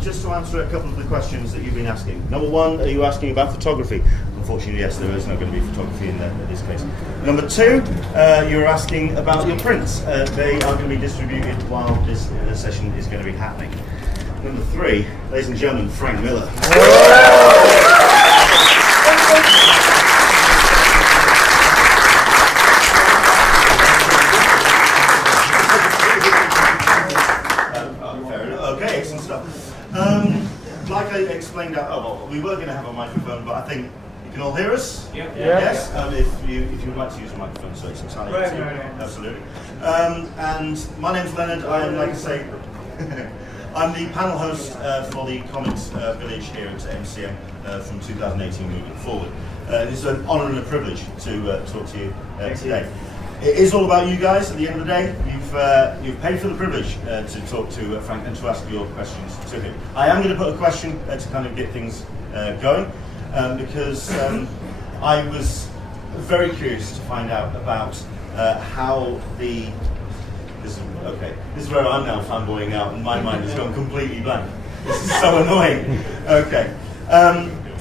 just to answer a couple of the questions that you've been asking. Number one, are you asking about photography? Unfortunately, yes, there is not going to be photography in this case. Number two, you're asking about your prints. They are going to be distributed while this session is going to be happening. Number three, ladies and gentlemen, Frank Miller. Okay, excellent stuff. Like I explained, we were going to have a microphone, but I think you can all hear us? Yeah. Yes? If you would like to use a microphone, so it's entirely up to you. Absolutely. And my name's Leonard. I am, like I say, I'm the panel host for the Comics Village here at MCM from 2018 moving forward. It's an honour and a privilege to talk to you today. It is all about you guys. At the end of the day, you've paid for the privilege to talk to Frank and to ask your questions to him. I am going to put a question to kind of get things going because I was very curious to find out about how the. This is where I'm now fanboying out, and my mind has gone completely blank. This is so annoying. Okay,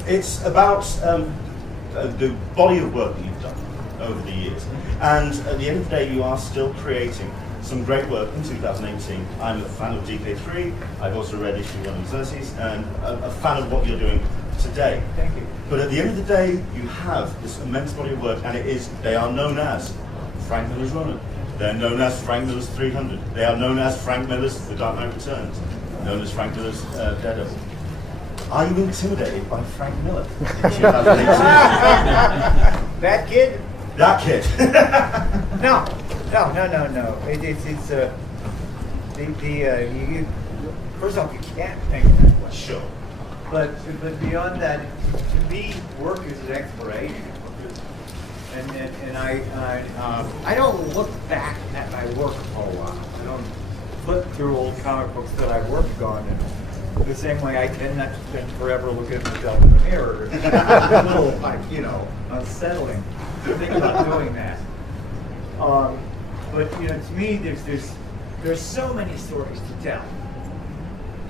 it's about the body of work that you've done over the years, and at the end of the day, you are still creating some great work in 2018. I'm a fan of DK3. I've also read issue 1 of Xerxes, and a fan of what you're doing today. Thank you. But at the end of the day, you have this immense body of work, and they are known as Frank Miller's Runner. They're known as Frank Miller's 300. They are known as Frank Miller's The Dark Knight Returns. Known as Frank Miller's Daredevil. Are you intimidated by Frank Miller in 2018? That kid? That kid. No. First off, you can't think that way. Sure. But beyond that, to me, work is an exploration. And I don't look back at my work for a while. I don't flip through old comic books that I've worked on in the same way I tend not to spend forever looking at myself in the mirror. It's a little, unsettling to think about doing that. But to me, there's so many stories to tell.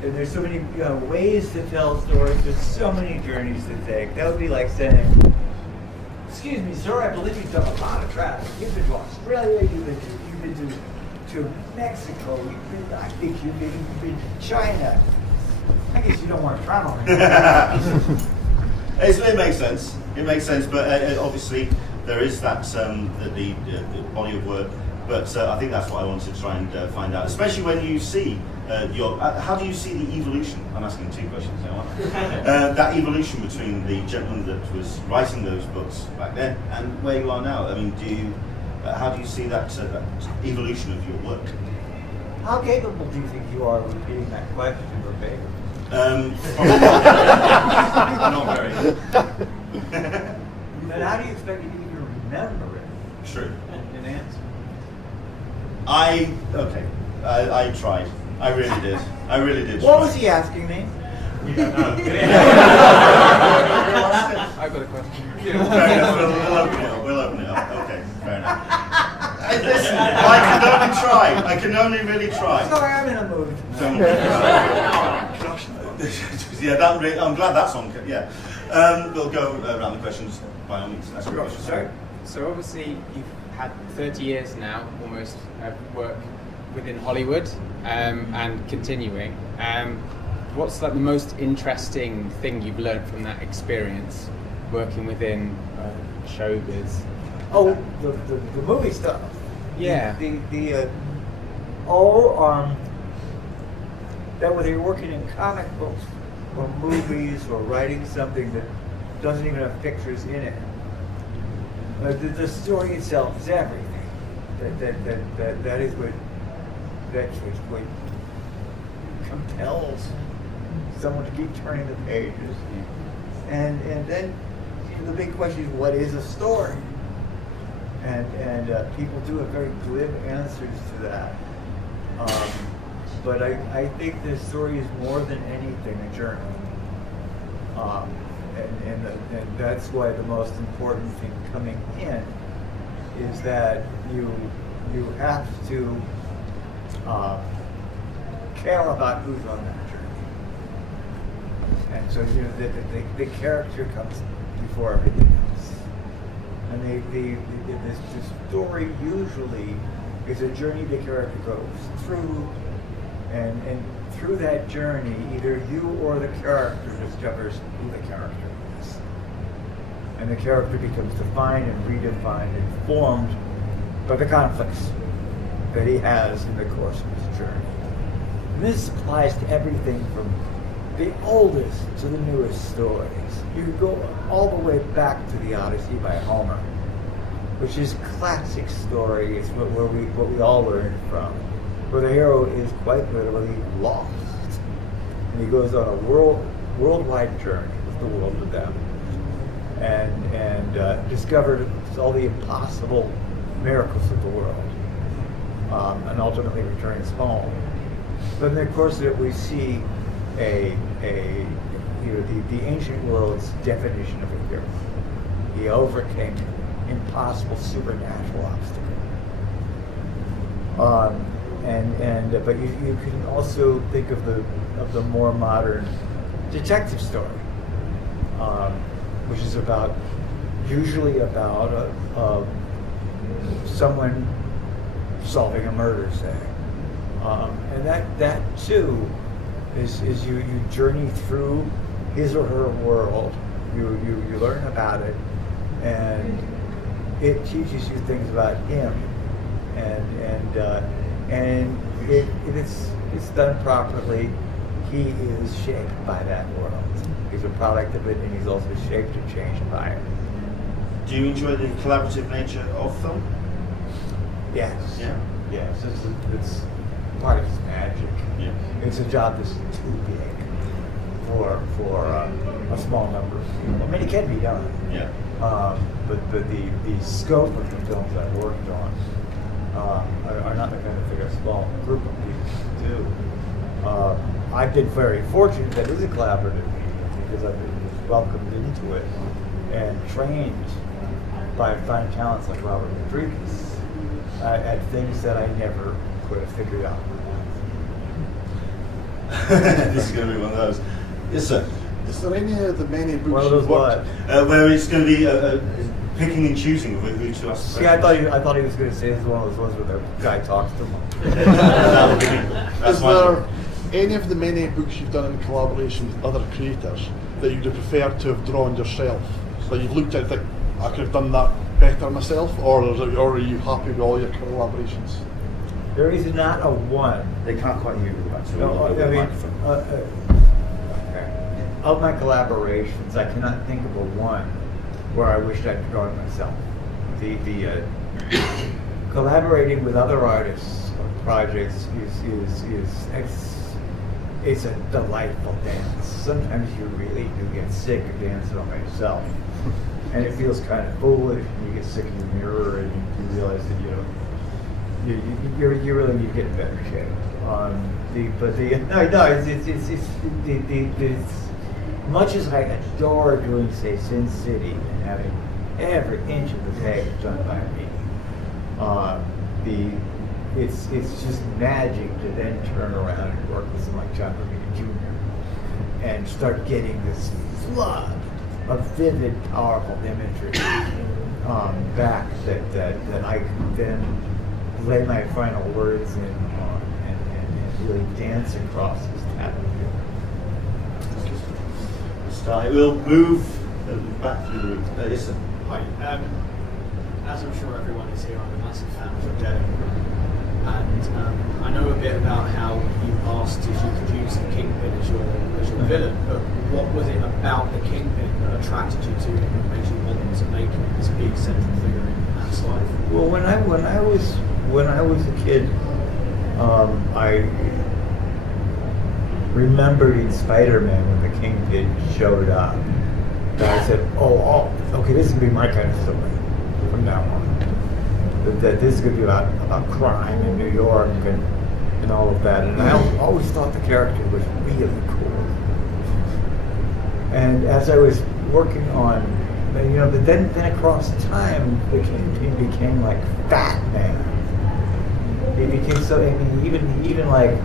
And there's so many ways to tell stories. There's so many journeys to take. That would be like saying, "Excuse me, sir, I believe you've done a lot of travel. You've been to Australia, you've been to Mexico, I think you've been to China. I guess you don't want to travel." It makes sense. It makes sense, but obviously there is that the body of work. But I think that's what I wanted to try and find out, especially when you see how do you see the evolution? I'm asking two questions now. That evolution between the gentleman that was writing those books back then and where you are now. I mean, how do you see that evolution of your work? How capable do you think you are of repeating that question verbatim? Not very. Then how do you expect me to even remember it? True. An answer. I tried. I really did. What was he asking me? We don't know. I've got a question. Fair enough. We'll open it up. Okay, fair enough. Listen, I can only really try. Sorry, I'm in a mood. Yeah, I'm glad that's on. Yeah. We'll go around the questions by all means. Ask your questions. So obviously you've had 30 years now, almost, of work within Hollywood and continuing. What's like the most interesting thing you've learned from that experience working within showbiz? Oh, the movie stuff. Yeah. That whether you're working in comic books or movies or writing something that doesn't even have pictures in it, the story itself is everything. That is what compels someone to keep turning the pages. And then the big question is, what is a story? And people do have very glib answers to that. But I think the story is more than anything a journey. And that's why the most important thing coming in is that you have to care about who's on that journey. And so the character comes before everything else. And the story usually is a journey the character goes through, and through that journey, either you or the character discovers who the character is. And the character becomes defined and redefined and formed by the conflicts that he has in the course of his journey. And this applies to everything from the oldest to the newest stories. You go all the way back to the Odyssey by Homer, which is a classic story. It's what we all learn from, where the hero is quite literally lost, and he goes on a worldwide journey with the world of them, and discovered all the impossible miracles of the world, and ultimately returns home. But in the course of it, we see the ancient world's definition of a hero. He overcame impossible supernatural obstacle. But you can also think of the more modern detective story, which is usually about someone solving a murder, say, and that too is you journey through his or her world. You learn about it, and it teaches you things about him, and if it's done properly, he is shaped by that world. He's a product of it, and he's also shaped and changed by it. Do you enjoy the collaborative nature of film? Yes. Yeah. Yes. It's part of its magic. Yeah. It's a job that's too big for a small number of people. I mean, it can be done. Yeah. But the scope of the films I've worked on are not the kind of thing a small group of people can do. I've been very fortunate that it is a collaborative medium because I've been welcomed into it and trained by fine talents like Robert Rodriguez at things that I never could have figured out. This is going to be one of those. Yes, sir. Is there any of the many books One of you've those worked? Where it's going to be picking and choosing who to ask. See, I thought he was going to say this is one of those ones where the guy talks to him. That's Is my there any of the many books you've done in collaboration with other creators that you'd have preferred to have drawn yourself? That you've looked at and think, I could have done that better myself, or are you happy with all your collaborations? There is not a one. They can't quite hear you right, so No, we'll I go with the mean, microphone. of my collaborations, I cannot think of a one where I wished I'd drawn myself. The collaborating with other artists on projects is a delightful dance. Sometimes you really do get sick of dancing on myself, and it feels kind of foolish. And you get sick in the mirror, and you realize that you really need to get in better shape. It's much as I adore doing, say, Sin City and having every inch of the page done by me, it's just magic to then turn around and work with someone like John Romita Jr. and start getting this flood of vivid, powerful imagery back that I can then lay my final words in on and really dance across this tapestry. We'll move back through the room. Yes, sir. Hi. As I'm sure everyone is here, I'm a massive fan of Daredevil. And I know a bit about how you asked if you could use the Kingpin as your villain, but what was it about the Kingpin that attracted you to him and made you want to make him this big central figure in Matt's life? Well, when I was a kid, I remembered in Spider-Man when the Kingpin showed up. And I said, oh, okay, this is gonna be my kind of story from now on. That this is gonna be about crime in New York and all of that. And I always thought the character was really cool. And as I was working on, but then across time, the Kingpin became like Fat Man. He became so. I mean, even like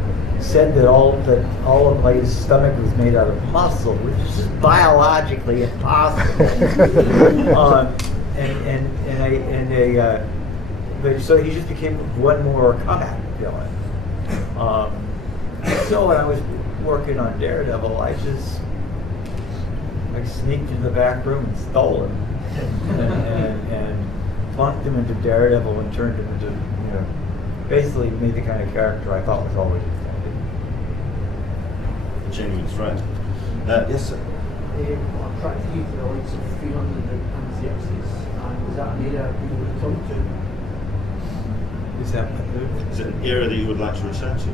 said that all of my stomach was made out of muscle, which is just biologically impossible. But so he just became one more come at me villain. So when I was working on Daredevil, I sneaked in the back room and stole him, and plunked him into Daredevil and turned him into, basically made the kind of character I thought was always intended. A genuine threat. Yes, sir. I'm trying to use the likes of 300 and Xerxes, and is that an era you would come to? Is it an era that you would like to return to?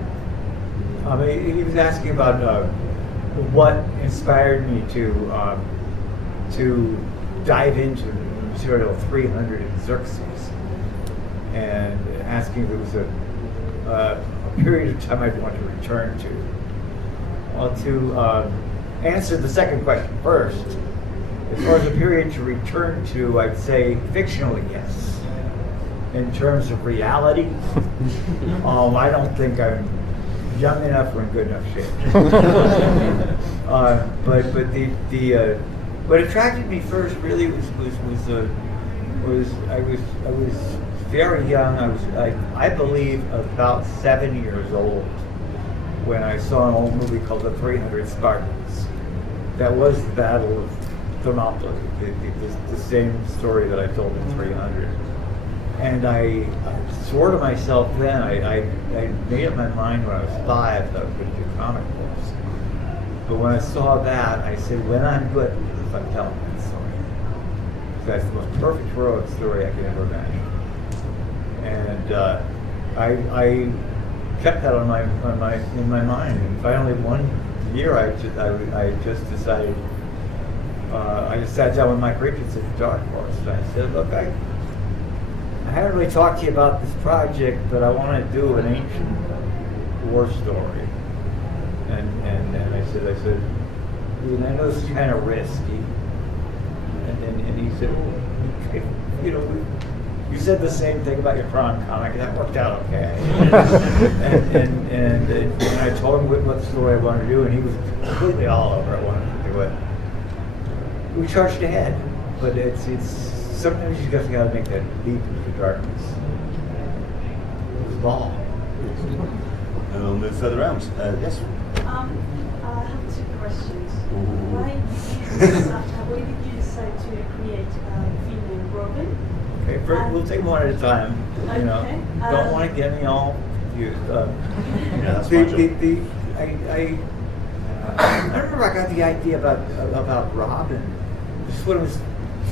He was asking about what inspired me to dive into material 300 and Xerxes, and asking if it was a period of time I'd want to return to. Well, to answer the second question first, as far as a period to return to, I'd say fictionally, yes. In terms of reality, I don't think I'm young enough or in good enough shape. What attracted me first really was I was very young. I believe about 7 years old when I saw an old movie called The 300 Spartans. That was the Battle of Thermopylae, the same story that I told in 300. And I swore to myself then, I made up my mind when I was 5 that I was going to do comic books. But when I saw that, I said, when I'm good, if I'm telling that story. That's the most perfect heroic story I could ever imagine. And I kept that in my mind. And finally, one year, I just decided. I just sat down with Mike Richards at the Dark Horse, and I said, look, I haven't really talked to you about this project, but I want to do an ancient war story. And I said, I know this is kind of risky. And he said, you said the same thing about your prom comic, and that worked out okay. and I told him what story I wanted to do, and he was completely all over. I wanted to do it. We charged ahead, but it's sometimes you just got to make that leap into darkness. It was long. And we'll move further around. Yes. I have 2 questions. Why did you decide to create a female Robin? Okay, first, we'll take them one at a time. Don't want to get me all confused. That's my job. I remember I got the idea about Robin. Just when I was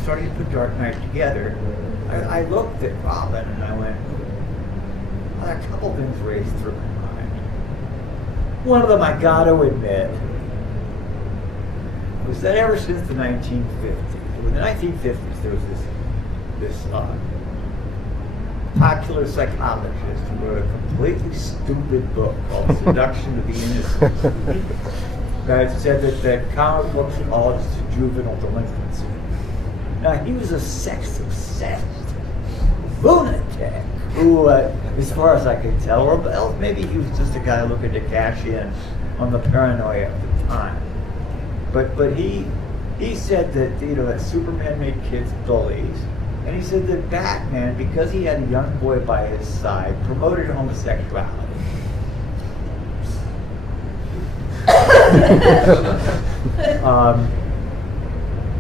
starting to put Dark Knight together, I looked at Robin and I went, well, a couple things raced through my mind. One of them I got to admit was that ever since the 1950s, in the 1950s, there was this popular psychologist who wrote a completely stupid book called Seduction of the Innocent that said that comic books caused juvenile delinquency. Now, he was a sex-obsessed lunatic who, as far as I could tell, or maybe he was just a guy looking to cash in on the paranoia of the time. But he said that that Superman made kids bullies, and he said that Batman, because he had a young boy by his side, promoted homosexuality.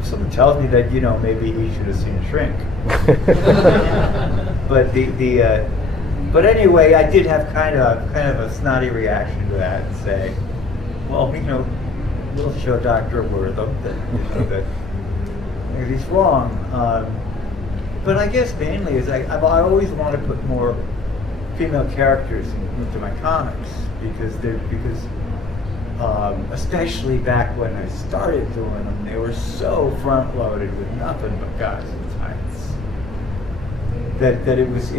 Someone tells me that maybe he should have seen a shrink. But but anyway, I did have kind of a snotty reaction to that and say, well, we'll show Dr. Wortham that he's wrong. But I guess mainly is I always want to put more female characters into my comics because especially back when I started doing them, they were so front-loaded with nothing but guys in tights that it was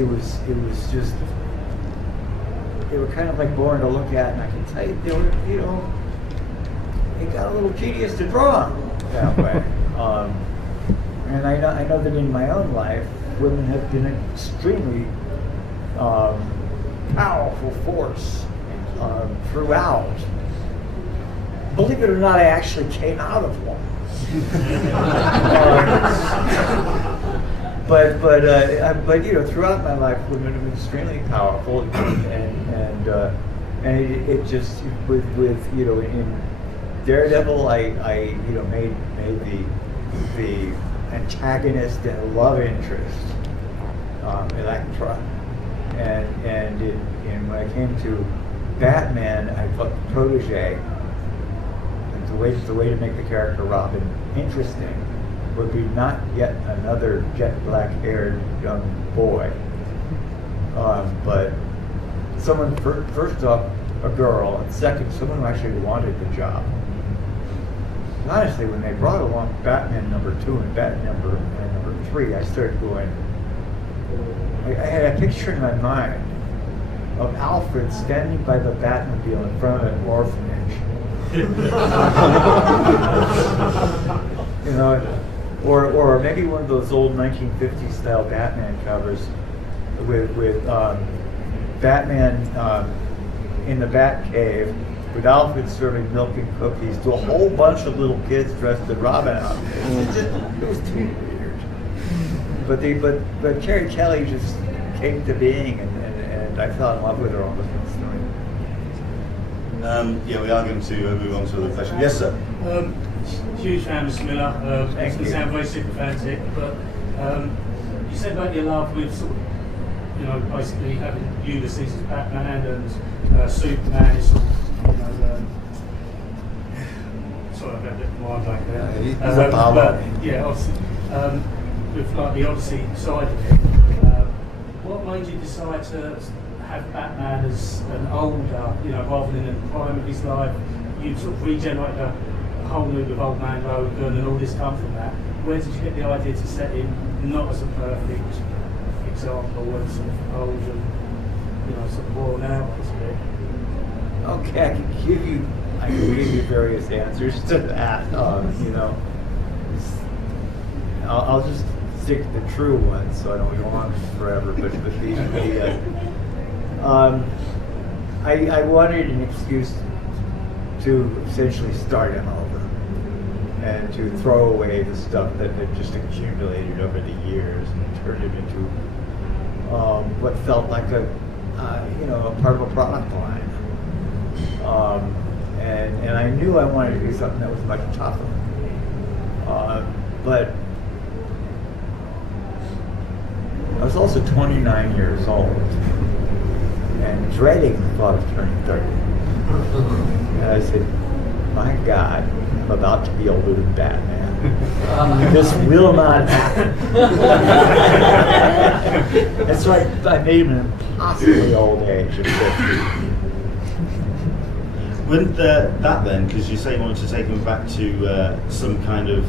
just, they were kind of like boring to look at, and I can tell you they were it got a little tedious to draw that way. And I know that in my own life, women have been an extremely powerful force throughout. Believe it or not, I actually came out of one. But you know, throughout my life, women have been extremely powerful, and it just with you know, in Daredevil, I you know made the antagonist and love interest Elektra, and when I came to Batman, I thought the protege. The way to make the character Robin interesting would be not yet another jet black-haired young boy, but someone first off a girl, and second someone who actually wanted the job. And honestly, when they brought along Batman #2 and Batman #3, I started going. I had a picture in my mind of Alfred standing by the Batmobile in front of an orphanage. You know, or maybe one of those old 1950s style Batman covers with Batman in the Batcave with Alfred serving milk and cookies to a whole bunch of little kids dressed in Robin outfits. It was too weird. But Carrie Kelly just came to being, and I fell in love with her almost instantly. Yeah, we are going to move on to the question. Yes, sir. Huge fan of Miller. It's going to sound very sycophantic, but you said about your love with sort of, you know, basically having Ulysses as Batman and Superman is sort of, you know, sorry, I've got a bit of mind blank there. He's a power. Yeah, obviously, with like the Odyssey side of it. What made you decide to have Batman as an older, you know, rather than in the prime of his life? You sort of regenerate a whole new with Old Man Logan and all this come from that. Where did you get the idea to set him not as a perfect example and sort of old and, you know, sort of worn out a bit? Okay, I can give you various answers to that. You know, I'll just stick to the true ones so I don't go on forever. But I wanted an excuse to essentially start him over and to throw away the stuff that had just accumulated over the years and turn it into what felt like a part of a product line. And I knew I wanted to do something that was much tougher. But I was also 29 years old and dreading the thought of turning 30. And I said, my God, I'm about to be older than Batman. This will not happen. And so I made him an impossibly old age of 50. Wouldn't that then, because you say you wanted to take him back to some kind of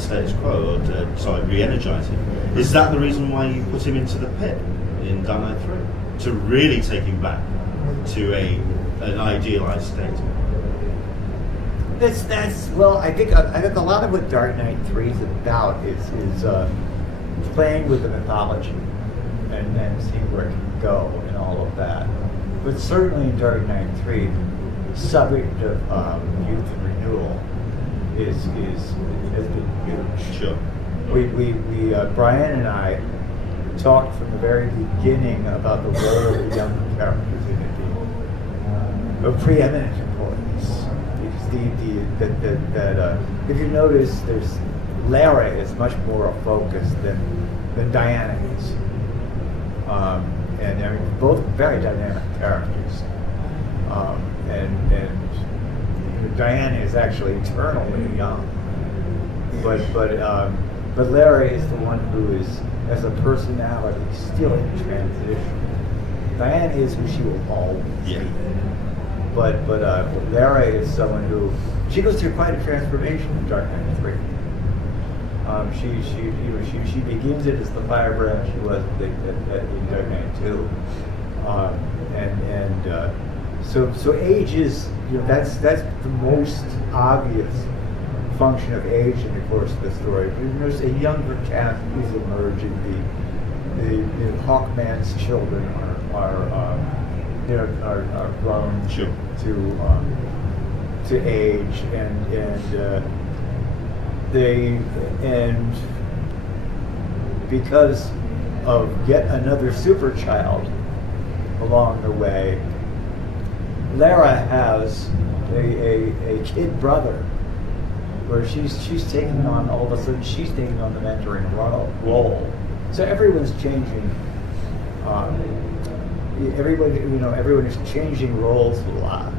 status quo, or re-energize him, is that the reason why you put him into the pit in Dark Knight 3? To really take him back to an idealized state? That's well, I think a lot of what Dark Knight 3 is about is playing with the mythology and seeing where it can go and all of that. But certainly in Dark Knight 3, the subject of youth and renewal has been huge. Sure. We Brian and I talked from the very beginning about the role of the younger characters in it being of preeminent importance. If you notice, there's Lara is much more a focus than Diana is, and I mean both very dynamic characters, and Diana is actually eternally young, but Lara is the one who is, as a personality, still in transition. Diana is who she will always be. But Lara is someone who, she goes through quite a transformation in Dark Knight 3. She begins it as the firebrand she was in Dark Knight 2. So age is, that's the most obvious function of age in the course of the story. There's a younger cast who's emerging. The Hawkman's children are are prone Sure. to age, and because of yet another super child along the way, Lara has a kid brother where she's taking on, all of a sudden she's taking on the mentoring role. So everyone's changing. Everyone is changing roles a lot.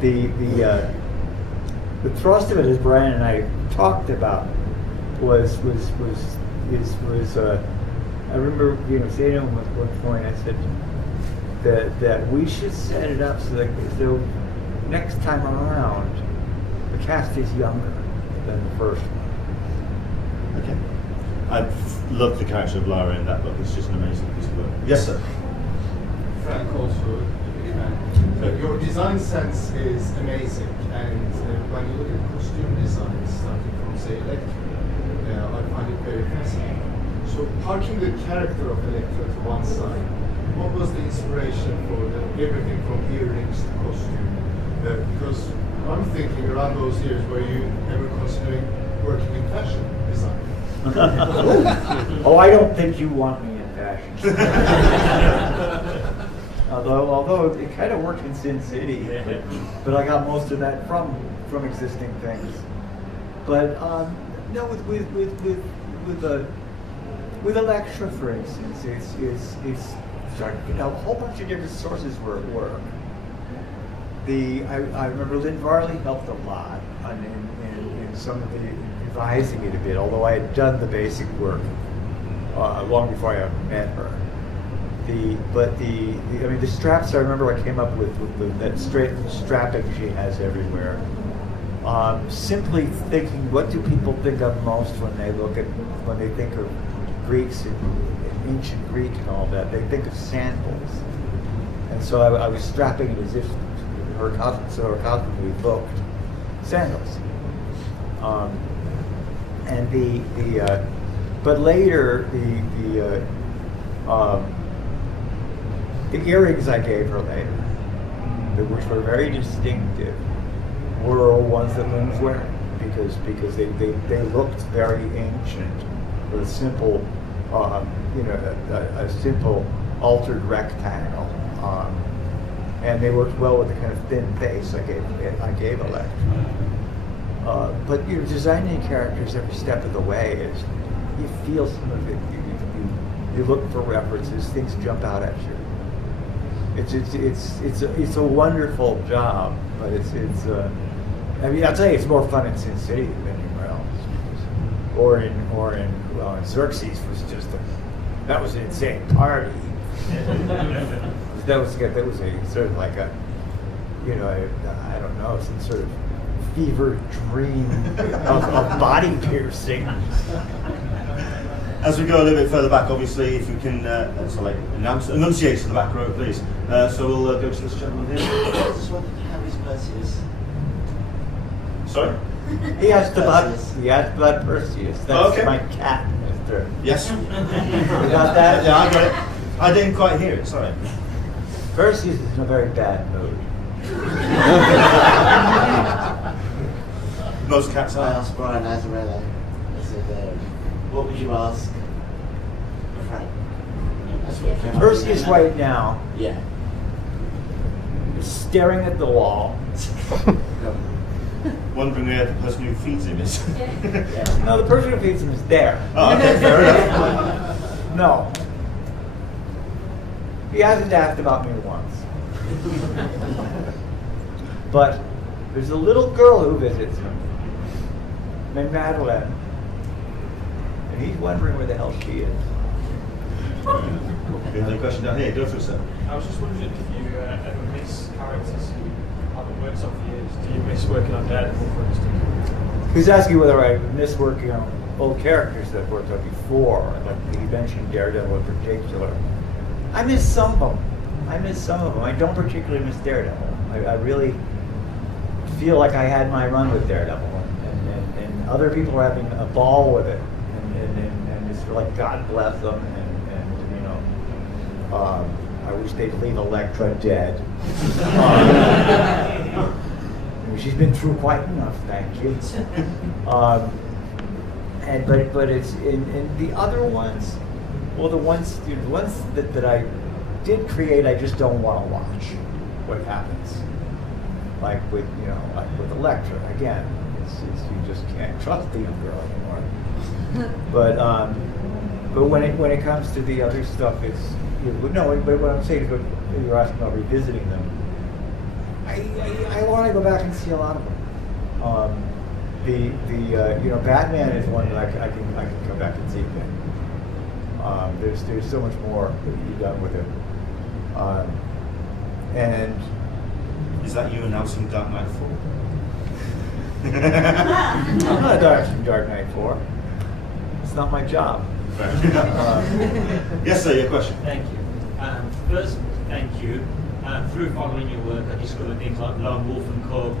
The thrust of it, as Brian and I talked about, was I remember saying to him at one point, I said that we should set it up so next time around the cast is younger than the first one. Okay. I love the character of Lara in that book. It's just an amazing piece of work. Yes, sir. Frank also, your design sense is amazing, and when you look at costume design, starting from say Electra, I find it very fascinating. So parking the character of Electra to one side, what was the inspiration for everything from earrings to costume? Because I'm thinking around those years, were you ever considering working in fashion design? Oh, I don't think you want me in fashion. Although it kind of worked in Sin City, but I got most of that from existing things. But no, with Electra, for instance, it's a whole bunch of different sources where it worked. I remember Lynn Varley helped a lot in some of the revising it a bit, although I had done the basic work long before I met her. The straps I remember I came up with that straight strapping she has everywhere. Simply thinking, what do people think of most when they think of Greeks and ancient Greek and all that? They think of sandals, and so I was strapping it as if her costume evoked sandals. But later the earrings I gave her later, which were very distinctive, were ones that Lynn was wearing because they looked very ancient with a simple, a simple altered rectangle, and they worked well with the kind of thin face I gave Electra. But designing characters every step of the way is, you feel some of it. You look for references. Things jump out at you. It's a wonderful job, but I'll tell you, it's more fun in Sin City than anywhere else. Or in Xerxes that was an insane party. that was a sort of like I don't know, some sort of fever dream of body piercing. As we go a little bit further back, obviously, if you can enunciate to the back row, please. So we'll go to this gentleman here. I just wanted to have his Perseus. Sorry? He has blood Perseus. That's okay. My cat, Mr. Yes. You got that? Yeah, I got it. I didn't quite hear it, sorry. Perseus is in a very bad mood. Most cats I are. asked Brian Azzarello, I said, what would you ask Frank? That's what came up Perseus with. right now Yeah. is staring at the wall. Wondering where the person who feeds him is. No, the person who feeds him is there. Oh, okay, fair enough. No. He hasn't asked about me once. But there's a little girl who visits him, named Madeline. And he's wondering where the hell she is. Another question down here. Go for it, sir. I was just wondering if you ever miss characters who haven't worked on for years. Do you miss working on Daredevil, for instance? He's asking whether I miss working on old characters that I've worked on before, like he mentioned Daredevil in particular. I miss some of them. I don't particularly miss Daredevil. I really feel like I had my run with Daredevil, and other people are having a ball with it, and it's like God bless them, I wish they'd leave Elektra dead. She's been through quite enough, thank you. But it's in the other ones. Well, the ones that I did create, I just don't want to watch what happens. Like with Elektra, again, it's you just can't trust the young girl anymore. But when it comes to the other stuff, it's But what I'm saying is, what you're asking about revisiting them, I want to go back and see a lot of them. Batman is one that I can come back and see again. There's so much more that can be done with it. And is that you announcing Dark Knight 4? I'm not announcing Dark Knight 4. It's not my job. Yes, sir, your question. Thank you. First, thank you. Through following your work, I discovered things like Lone Wolf and Cub,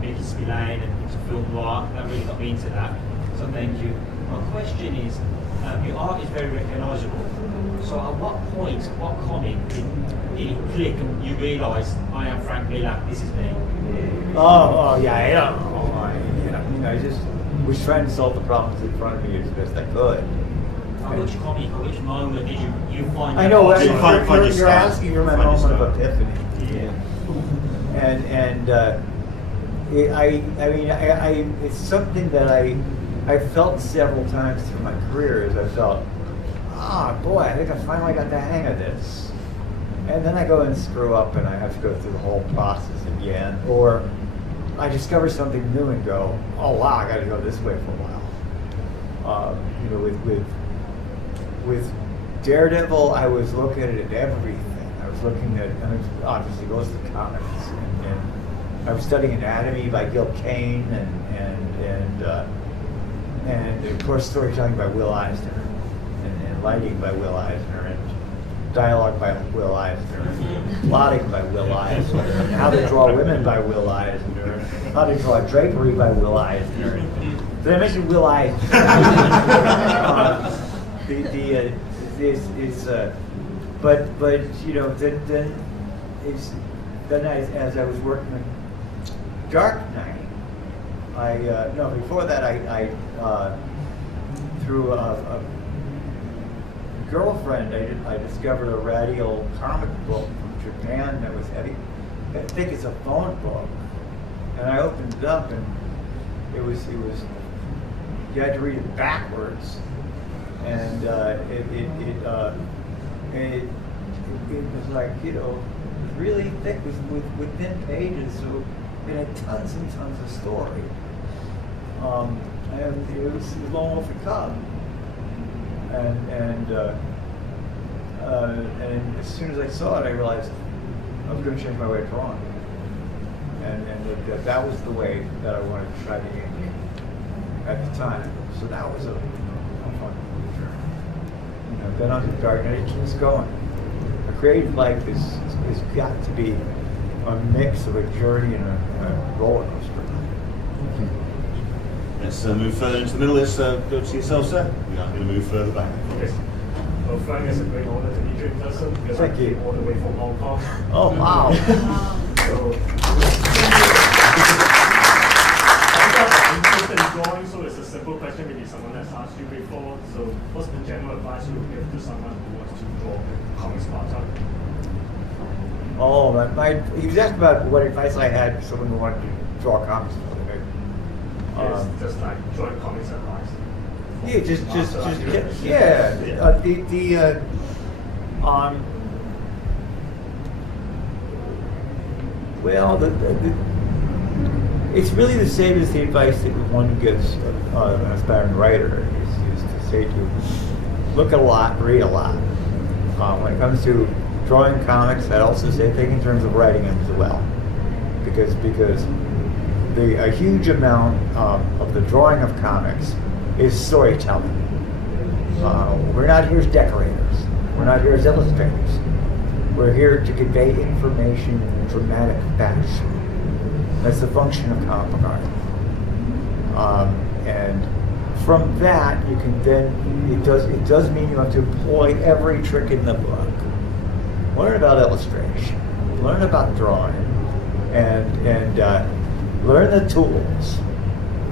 Mickey Spillane, and things of film noir. That really got me into that. So thank you. My question is, your art is very recognisable. So at what point, what comic did it click and you realise, I am Frank Miller, this is me? I just was trying to solve the problems in front of me as best I could. Which comic or which moment did you find? I know that you're asking for my moment of epiphany. Yeah. It's something that I felt several times through my career. As I felt, boy, I think I finally got the hang of this. And then I go and screw up, and I have to go through the whole process again. Or I discover something new and go, oh wow, I got to go this way for a while. With Daredevil, I was looking at everything. I was looking at, obviously, most of the comics, and I was studying anatomy by Gil Kane, and of course storytelling by Will Eisner, and lighting by Will Eisner, and dialogue by Will Eisner, and plotting by Will Eisner, and how to draw women by Will Eisner, and how to draw drapery by Will Eisner. Did I mention Will Eisner? Then as I was working on Dark Knight, before that I through a girlfriend I discovered a radial comic book from Japan that was heavy. I think it's a phone book, and I opened it up and it was you had to read it backwards. And it was like, really thick with thin pages, so it had tons and tons of story. And it was Lone Wolf and Cub. And as soon as I saw it, I realized I was going to change my way of drawing. And that was the way that I wanted to try to ink at the time. So that was a fun. Then on to Dark Knight, it keeps going. A creative life has got to be a mix of a journey and a roller coaster. Let's move further into the middle. Let's go to yourself, sir. We are going to move further back. Okay. Well, Frank, it's a great honor to meet you in person because Thank you. All the way from Hong Kong. Oh, wow. I'm interested in drawing, so it's a simple question. Maybe someone has asked you before. So, what's the general advice you would give to someone who wants to draw comics part-time? You was asking about what advice I had for someone who wanted to draw comics. Just like drawing comics advice. Yeah, it's really the same as the advice that one gives an aspiring writer is to say to look a lot, read a lot. When it comes to drawing comics, I'd also say think in terms of writing them as well, because a huge amount of the drawing of comics is storytelling. We're not here as decorators. We're not here as illustrators. We're here to convey information in a dramatic fashion. That's the function of comic art. And from that, you can then, it does mean you have to employ every trick in the book. learn about illustration, learn about drawing, and learn the tools.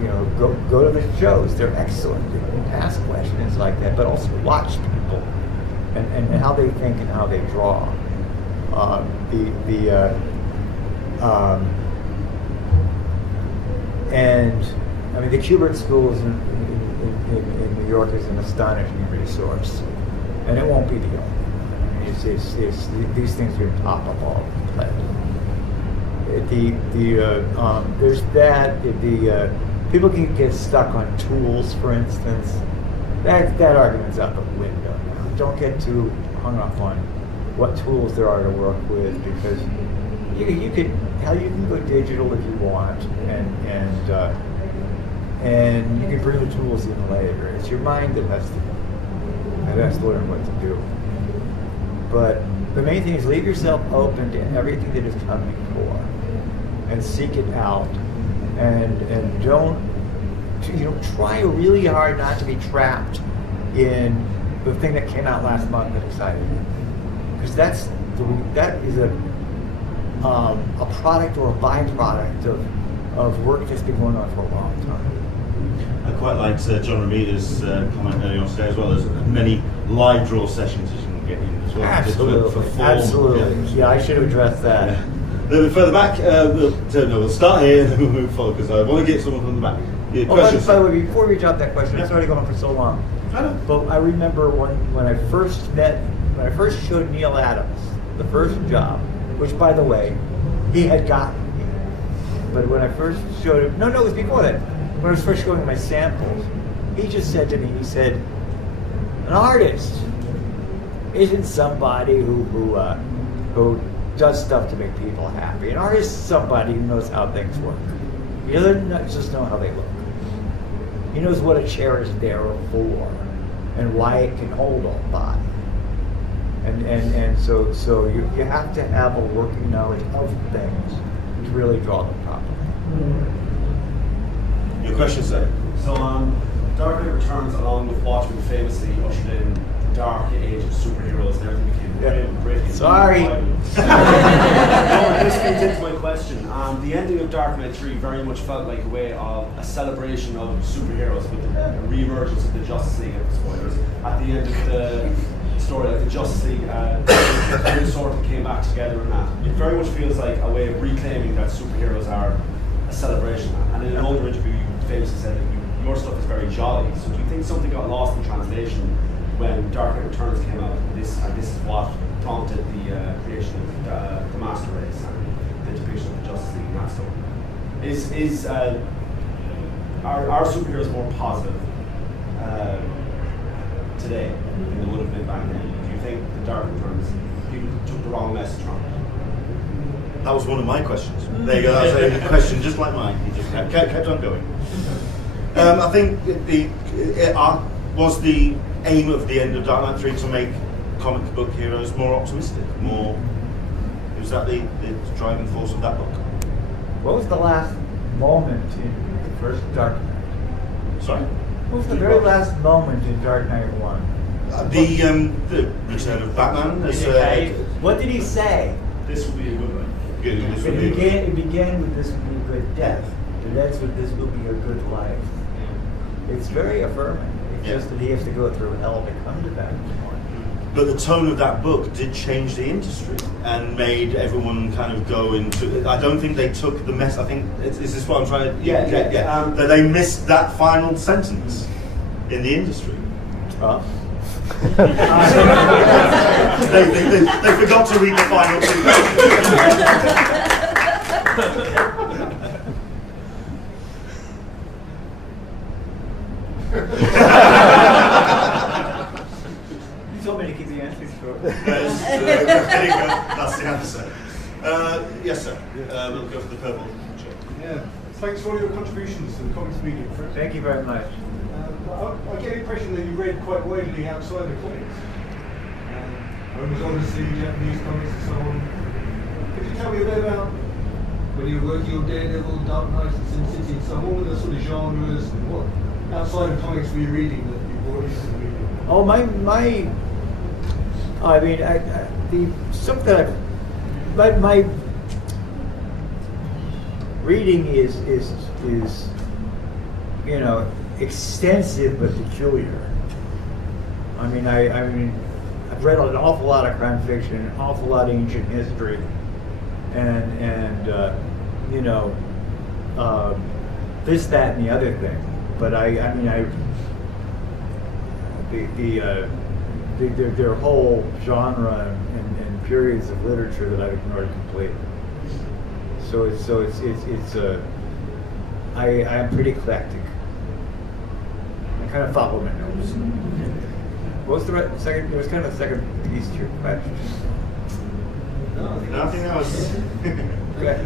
You know, go to the shows. They're excellent. You can ask questions like that, but also watch people and how they think and how they draw. And I mean, the Kubert Schools in New York is an astonishing resource, and it won't be the only one. These things are top of all there's that. People can get stuck on tools, for instance. That argument's out the window now. Don't get too hung up on what tools there are to work with, because you can go digital if you want, and you can bring the tools in later. It's your mind that has to learn what to do. But the main thing is leave yourself open to everything that is coming for, and seek it out, and don't try really hard not to be trapped in the thing that came out last month that excited you, because that is a product or a byproduct of work that's been going on for a long time. I quite liked John Romita's comment earlier on today as well. There's many live draw sessions as you can get in as well. Absolutely, for form. absolutely. Yeah, I should have addressed that. Yeah. A little bit further back, we'll start here and then we'll move forward, because I want to get someone from the back. Yeah, by the way, before we drop that question, it's already gone on for so long. I know. But I remember when I first showed Neil Adams the first job, which, by the way, he had gotten me. But when I first showed him, no, it was before that. When I was first showing my samples, he just said to me, he said, an artist isn't somebody who does stuff to make people happy. An artist is somebody who knows how things work. He doesn't just know how they look. He knows what a chair is there for, and why it can hold a body. And so you have to have a working knowledge of things to really draw them properly. Your question, sir? So, Dark Knight Returns, along with Watchmen, famously ushered in the dark age of superheroes, and everything became great. Sorry. No, this feeds into my question. The ending of Dark Knight 3 very much felt like a way of a celebration of superheroes, with the re-emergence of the Justice League, spoilers, at the end of the story, like the Justice League sort of came back together and that. It very much feels like a way of reclaiming that superheroes are a celebration. And in an older interview, you famously said that your stuff is very jolly. So do you think something got lost in translation when Dark Knight Returns came out? This is what prompted the creation of the Master Race and the depiction of the Justice League and that stuff. Are superheroes more positive today than they would have been back then? Do you think the Dark Returns, people took the wrong message from it? That was one of my questions. There you go, that's a question just like mine. You just kept on going. I think was the aim of the end of Dark Knight 3 to make comic book heroes more optimistic, more... Was that the driving force of that book? What was the last moment in the first Dark Knight? Sorry? What was the very last moment in Dark Knight 1? The return of Batman. What did he say? This will be a good one. It began with this will be a good death. It ends with this will be a good life. It's very affirming. It's just that he has to go through hell to come to that point. But the tone of that book did change the industry and made everyone kind of go into... I don't think they took the mess... I think... Is this what I'm trying to... Yeah. That they missed that final sentence in the industry. They forgot to read the final two. You told me to keep the answers short. That's the answer. Yes, sir. We'll go for the purple. Yeah. Thanks for all your contributions to the comics medium. Thank you very much. I get the impression that you read quite widely outside of comics. Homer's Odyssey, Japanese comics and so on. Could you tell me a bit about when you were working on Daredevil, Dark Knight, and Sin City and so on? What were the sort of genres and what outside of comics were you reading that you brought into the medium? Oh, my I mean, the stuff that my reading is you know, extensive but peculiar. I mean, I've read an awful lot of crime fiction, an awful lot of ancient history, and you know, this, that, and the other thing. But their whole genre and periods of literature that I've ignored completely. I'm pretty eclectic. I kind of follow my nose. What was the second? There was kind of a second piece to your question. No, I think that was. Okay.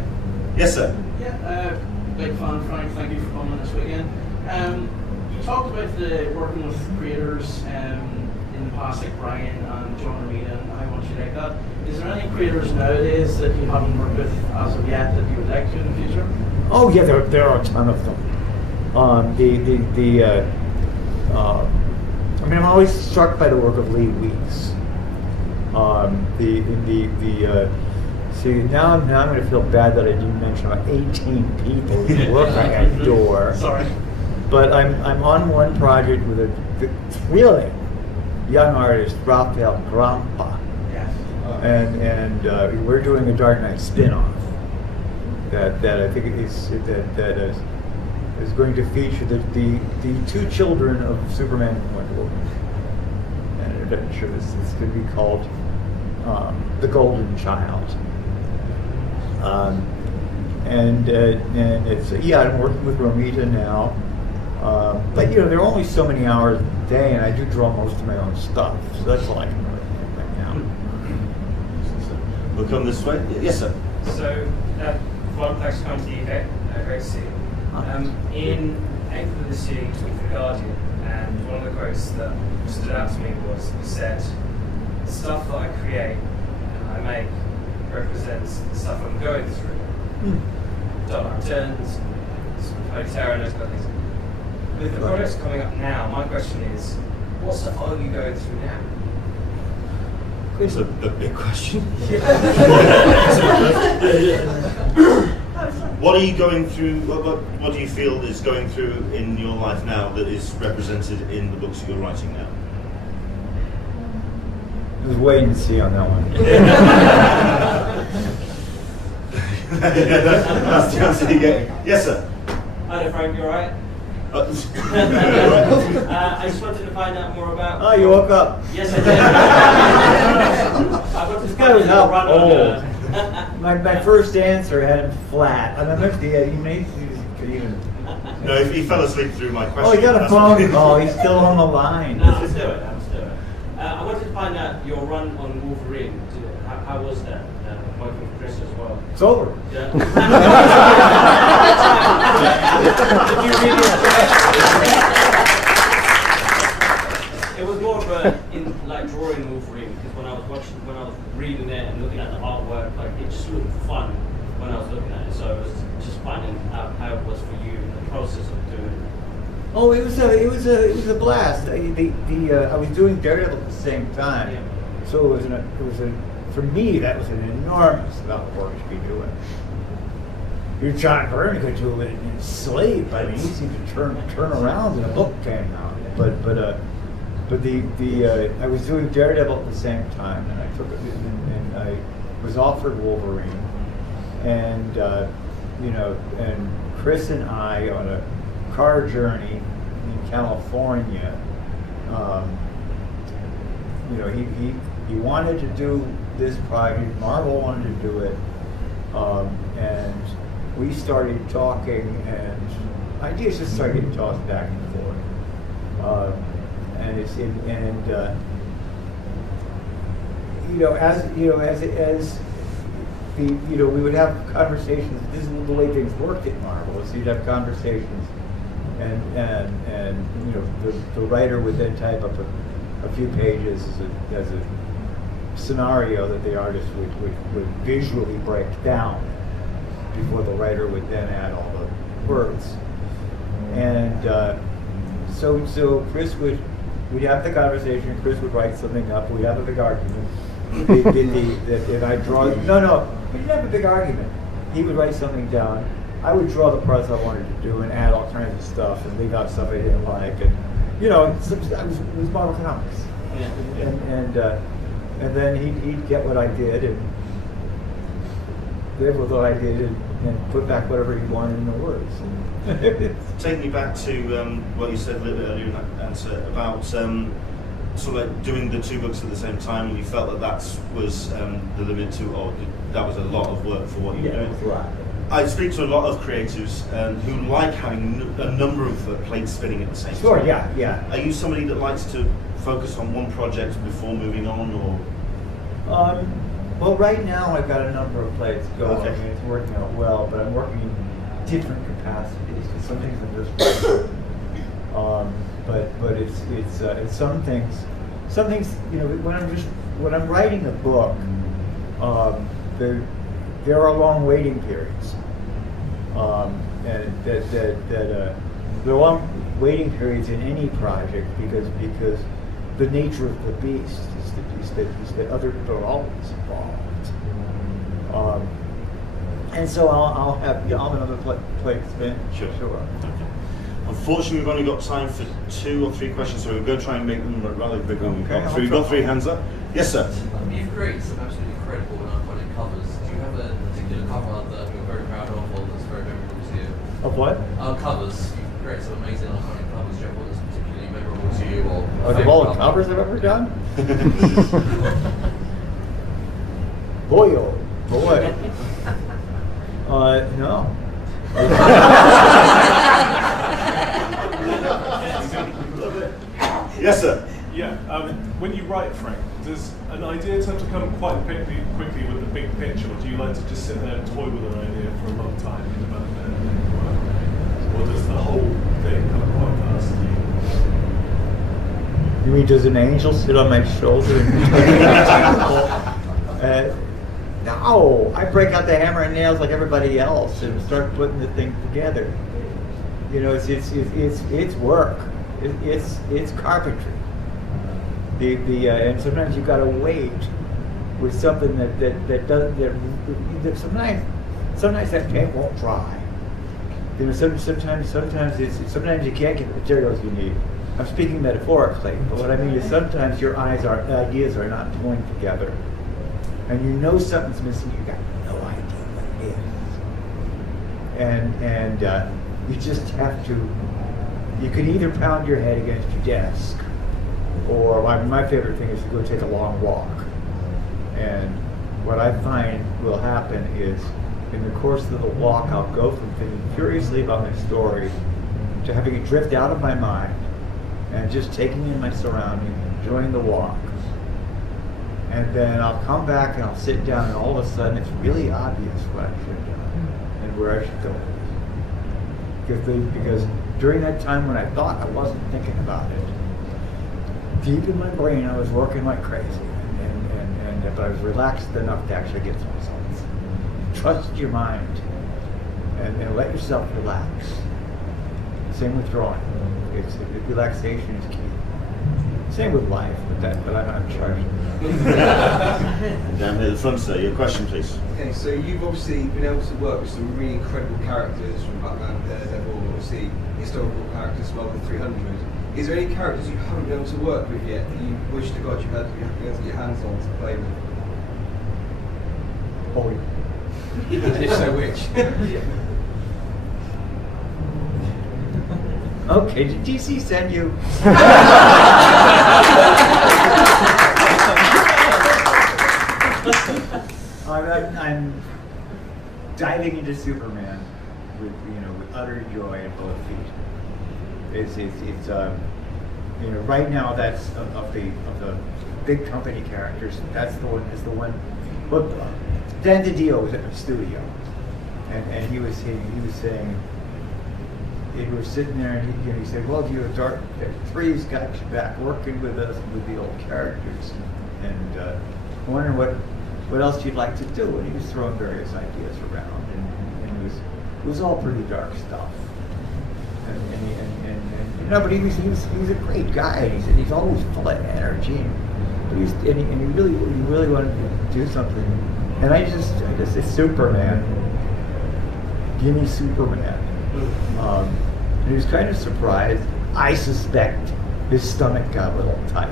Yes, sir. Yeah, big fan, Frank. Thank you for coming this weekend. You talked about working with creators in the past, like Brian and John Romita, and how much you like that. Is there any creators nowadays that you haven't worked with as of yet that you would like to in the future? Oh yeah, there are a ton of them. I mean, I'm always struck by the work of Lee Weeks. See, now I'm going to feel bad that I didn't mention about 18 people who work on that door. Sorry. But I'm on one project with a really young artist, Rafael Grampa. Yes. And we're doing a Dark Knight spin-off that I think is going to feature the two children of Superman and Wonder Woman. And an adventure it's going to be called The Golden Child. And it's I'm working with Romita now. But you know, there are only so many hours a day, and I do draw most of my own stuff, so that's all I can really do right now. We'll come this way. Yes, sir. So, one thanks for coming to the UK. Great to see you. In April of this year, you talked for The Guardian, and one of the quotes that stood out to me was, you said, "The stuff that I create and I make represents the stuff I'm going through." Dark Returns, Holy Terror, and those kind of things. With the projects coming up now, my question is, what stuff are you going through now? It's a big question. What are you going through? What do you feel is going through in your life now that is represented in the books that you're writing now? Just wait and see on that one. That's the answer you're getting. Yes, sir. Hi there, Frank. You all right? I just wanted to find out more about. Oh, you woke up. Yes, I did. I wanted to This guy was out up old. My first answer had him flat. I mean, you could even. No, if he fell asleep through my question. Oh, he got a phone call. He's still on the line. No, let's do it. I wanted to find out your run on Wolverine. How was that? Working with Chris as well. It's over. Yeah. It was more of a like drawing Wolverine, because when I was reading it and looking at the artwork, like it just looked fun when I was looking at it. So it was just finding out how it was for you, the process of doing it. Oh, it was a blast. I was doing Daredevil at the same time, Yeah. so for me that was an enormous amount of work to be doing. You're John Byrne could do it in sleep. I mean, easy to turn around and a book came out. But I was doing Daredevil at the same time, and I took it and I was offered Wolverine, and and Chris and I on a car journey in California. He wanted to do this project. Marvel wanted to do it, and we started talking, and ideas just started getting tossed back and forth. We would have conversations. This is the way things worked at Marvel. So you'd have conversations, and the writer would then type up a few pages as a scenario that the artist would visually break down before the writer would then add all the words. And so Chris would we'd have the conversation, Chris would write something up, we'd have a big argument. And I'd draw, no, we didn't have a big argument. He would write something down, I would draw the parts I wanted to do and add all kinds of stuff and leave out stuff I didn't like. And, you know, it was Marvel Comics. And then he'd get what I did and live with what I did and put back whatever he wanted in the words. Take me back to what you said a little bit earlier in that answer about sort of like doing the 2 books at the same time, and you felt that was the limit to, or that was a lot of work for what you were doing. Right. I speak to a lot of creatives who like having a number of plates spinning at the same time. Sure, yeah. Are you somebody that likes to focus on one project before moving on, or? Well, right now I've got a number of plates going. Okay. I mean, it's working out well, but I'm working in different capacities. Because some things I'm just writing, but it's some things. You know, when I'm writing a book, there are long waiting periods, and there are long waiting periods in any project because the nature of the beast is that other people are always involved, and so I'll have another plate spin. Sure. Okay. Unfortunately, we've only got time for 2 or 3 questions, so we're going to try and make them rather big. We've got 3 hands up. Yes, sir. You've created some absolutely incredible and iconic covers. Do you have a particular cover that you're very proud of, or that's very memorable to you? Of what? Covers. You've created some amazing iconic covers. Do you have one that's particularly memorable to you, or? Of all the covers I've ever done? Boy. No. Yes, sir. Yeah. When you write, Frank, does an idea tend to come quite quickly with the big picture, or do you like to just sit there and toy with an idea for a long time and develop it and then work on it? Or does the whole thing come quite fast to you? You mean, does an angel sit on my shoulder? No, I break out the hammer and nails like everybody else and start putting the thing together. You know, it's work. It's carpentry. And sometimes you've got to wait with something that sometimes that paint won't dry. You know, sometimes you can't get the materials you need. I'm speaking metaphorically, but what I mean is sometimes your ideas are not joined together, and you know something's missing. You got no idea what it is, and you just have to. You can either pound your head against your desk, or my favorite thing is to go take a long walk. And what I find will happen is, in the course of the walk, I'll go from thinking furiously about my story to having it drift out of my mind and just taking in my surroundings, enjoying the walk. And then I'll come back and I'll sit down, and all of a sudden it's really obvious what I should have done and where I should go. Because during that time when I thought I wasn't thinking about it, deep in my brain I was working like crazy, but I was relaxed enough to actually get some results. Trust your mind and let yourself relax. Same with drawing. Relaxation is key. Same with life, but I'm not charging. Down here at the front, sir. Your question, please. Okay, so you've obviously been able to work with some really incredible characters from Batman, Daredevil, obviously historical characters, well, the 300. Is there any characters you haven't been able to work with yet that you wish to God you had been able to get your hands on to play with? Oh, if so, which? Okay, did DC send you? I'm diving into Superman with utter joy at both feet. It's right now that's of the big company characters. That's the one. But Dan DiDio was at the studio, and he was saying. He was sitting there and he said, "Well, Three's got you back working with us with the old characters, and wondering what else you'd like to do." And he was throwing various ideas around, and it was all pretty dark stuff. No, but he's a great guy. He's always full of energy. But he really wanted to do something. And I just it's Superman. Give me Superman. And he was kind of surprised. I suspect his stomach got a little tight.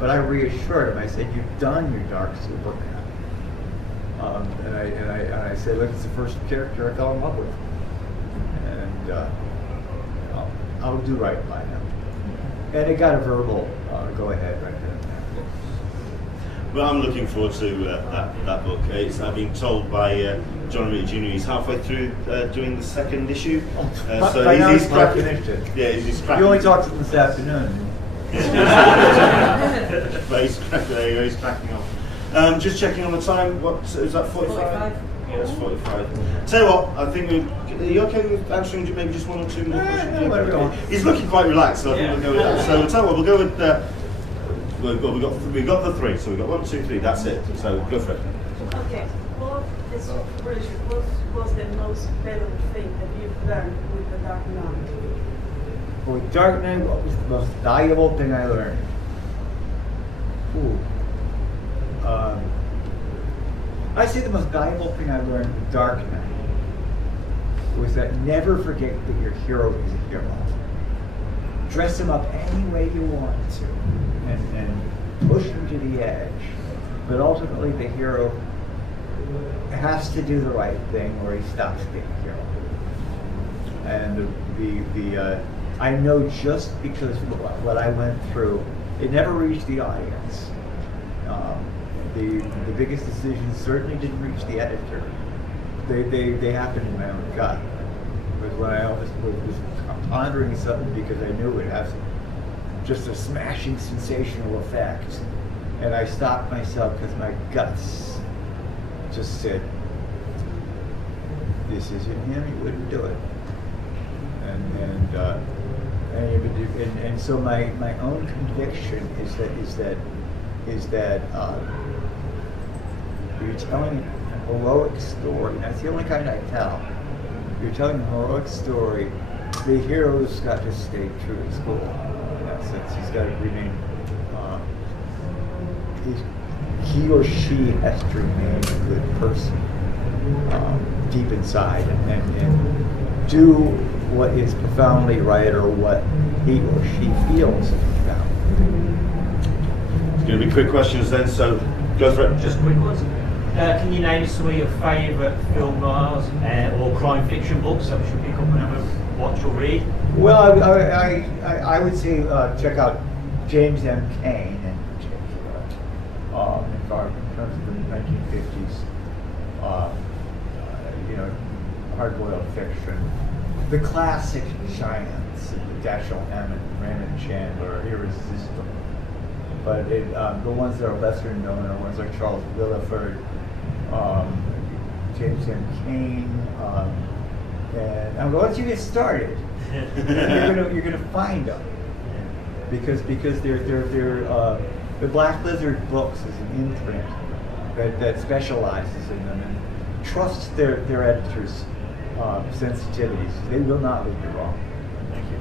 But I reassured him. I said, "You've done your Dark Superman." And I said, "Look, it's the first character I fell in love with, and I'll do right by him." And it got a verbal go ahead right there. Well, I'm looking forward to that book. I've been told by John Romita Jr. he's halfway through doing the second issue. So he's cracking it. Yeah, he's cracking. You only talked to him this afternoon. But he's cracking off. Just checking on the time. What is that? 45. Yeah, it's 45. Tell you what, I think are you okay with answering maybe just one or two more questions? Yeah, okay. He's looking quite relaxed, so I think we'll go with that. So tell you what, we'll go with. We've got the three, so we've got 1, 2, 3. That's it. So go for it. Okay. What was the most valuable thing that you've learned with the Dark Knight? With Dark Knight, what was the most valuable thing I learned? I say the most valuable thing I learned with Dark Knight was that never forget that your hero is a hero. Dress him up any way you want to, and push him to the edge. But ultimately, the hero has to do the right thing, or he stops being a hero. And I know just because of what I went through, it never reached the audience. The biggest decisions certainly didn't reach the editor. They happened in my own gut. But when I was pondering something because I knew it would have just a smashing sensational effect, and I stopped myself because my guts just said, "This isn't him. He wouldn't do it." And so my own conviction is that you're telling a heroic story. That's the only kind I tell. You're telling a heroic story. The hero's got to stay true to school. In that sense, he's got to remain. He or she has to remain a good person deep inside, and do what is profoundly right, or what he or she feels is profound. It's going to be quick questions then, so go for it. Just quick ones. Can you name some of your favourite film noirs or crime fiction books that we should pick up and have a watch or read? Well, I would say check out James M. Cain in particular. In terms of the 1950s, hard-boiled fiction. The classic giants, Dashiell Hammett, Raymond Chandler, Irresistible. But the ones that are lesser known are ones like Charles Willeford, James M. Cain, and once you get started, you're gonna find them because they're the Black Lizard books is an imprint that specializes in them and trusts their editors' sensitivities. They will not lead you wrong. Thank you.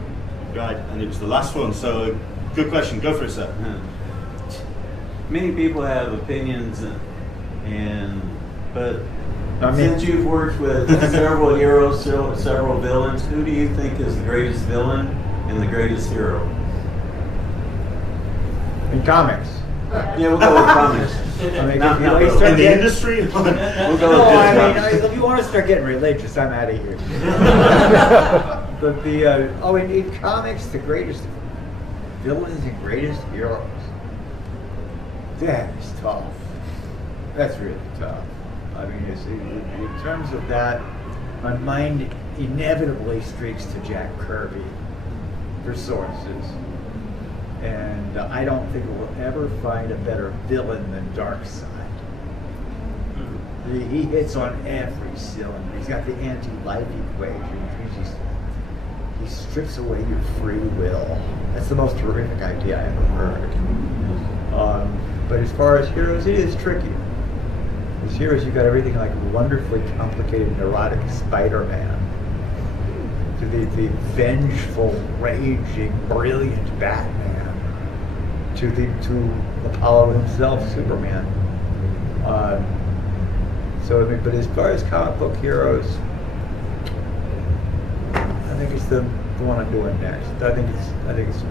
Right, and it was the last one, so good question. Go for it, sir. Many people have opinions, but since you've worked with several heroes, several villains, who do you think is the greatest villain and the greatest hero? In comics. Yeah, we'll go with comics. In the industry? We'll go with if you want to start getting religious, I'm out of here. But in comics, the greatest villains and greatest heroes. That is tough. That's really tough. I mean, in terms of that, my mind inevitably streaks to Jack Kirby for sources. And I don't think we'll ever find a better villain than Darkseid. He hits on every cylinder. He's got the anti-life equation. He strips away your free will. That's the most terrific idea I ever heard. But as far as heroes, it is tricky. This heroes, you've got everything like wonderfully complicated, neurotic Spider-Man, to the vengeful, raging, brilliant Batman, to Apollo himself, Superman. So I mean, but as far as comic book heroes, I think it's the one I'm doing next. I think it's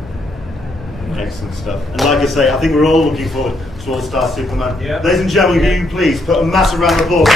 excellent stuff. And like I say, I think we're all looking forward to All-Star Superman. Yeah. Ladies and gentlemen, can you please put a massive round of applause